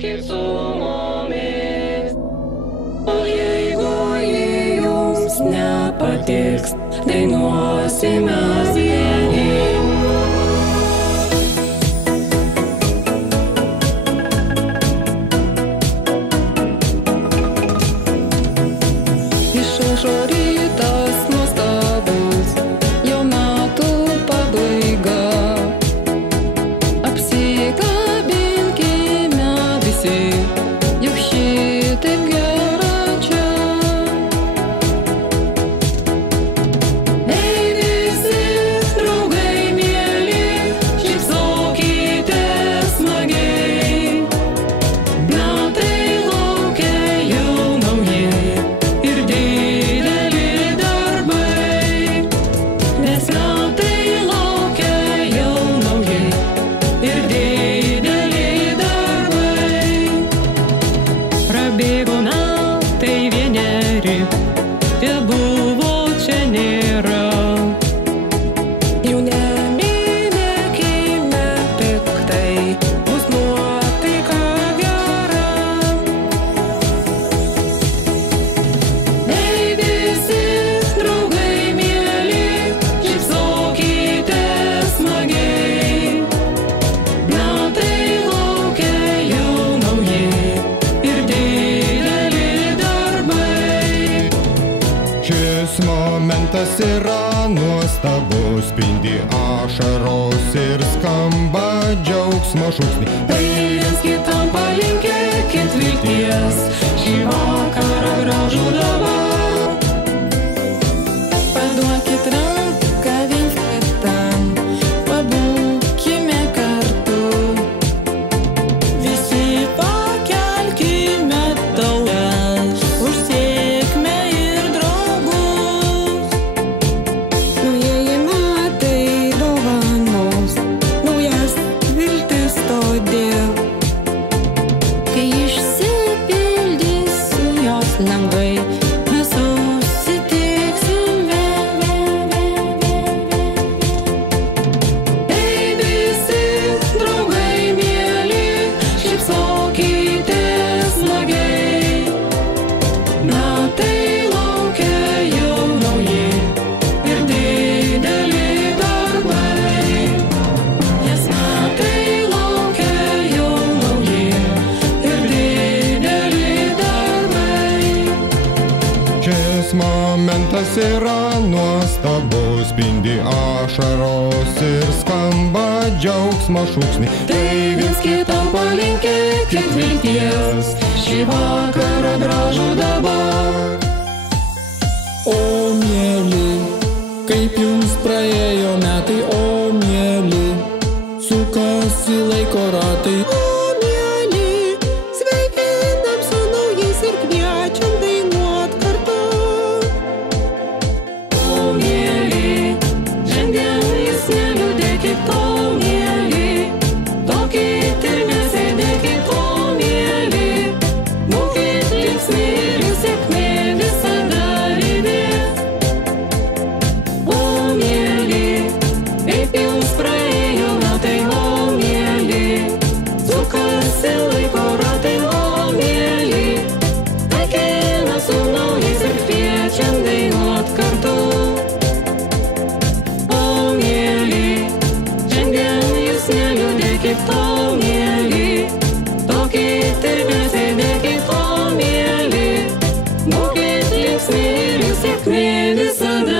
būkit su mumis. O jeigu ji jums nepatiks, dainuosime vieni. Išaušo rytas nuostabus, jau metų pabaiga. Apsikabinkime visi, juk šitaip gera čia. Ei visi draugai mieli, šypsokite smagiai. Metai laukia jau nauji ir dideli darbai, nes metai laukia jau nauji ir dideli darbai. Prabėgo metai vieneri, tebuvo čia nėra. Jau neminėkime piktai, bus nuotaika gera. Ei visi draugai mieli, šypsokite smagiai. Metai laukia jau nauji ir dideli darbai. Šis momentas yra nuostabus, spindi ašaros ir skamba džiaugsmo šūksniai. Tai viens kitam palinkėkit vilties, šį vakarą gražų dabar. Paduokit ranką viens kitam, pabūkime kartu. Visi pakelkime taures už sėkmę ir draugus. Naujieji metai dovanos, naujas viltis todėl, kai išsipildys jos lengvai, mes susitiksim vėl. Ei visi draugai mieli, šypsokite smagiai. Metai laukia jau nauji ir dideli darbai, nes metai laukia jau nauji ir dideli darbai. Šis momentas yra nuostabus, spindi ašaros ir skamba džiaugsmo šūksniai. Tai viens kitam palinkėkit vilties, šį vakarą gražų dabar. O mieli, kaip jums praėjo metai, o mieli, sukasi laiko ratai. O mieli, sveikinam su naujais ir kviečiam dainuot kartu. O mieli, šiandien jūs neliūdėkit, o mieli, tokit ir nesėdėkit, o mieli, būkit linksmi ir jų sėkmė visada lydės. O mieli, kaip jums praėjo metai, o mieli, sukasi laiko ratai, o mieli, sveikina su naujais ir kviečiam dainuot kartu. O mieli, šiandien jūs neliūdėkit, o mieli, tokit ir nesėdėkit, o mieli, būkit linksmi ir jų sėkmė visada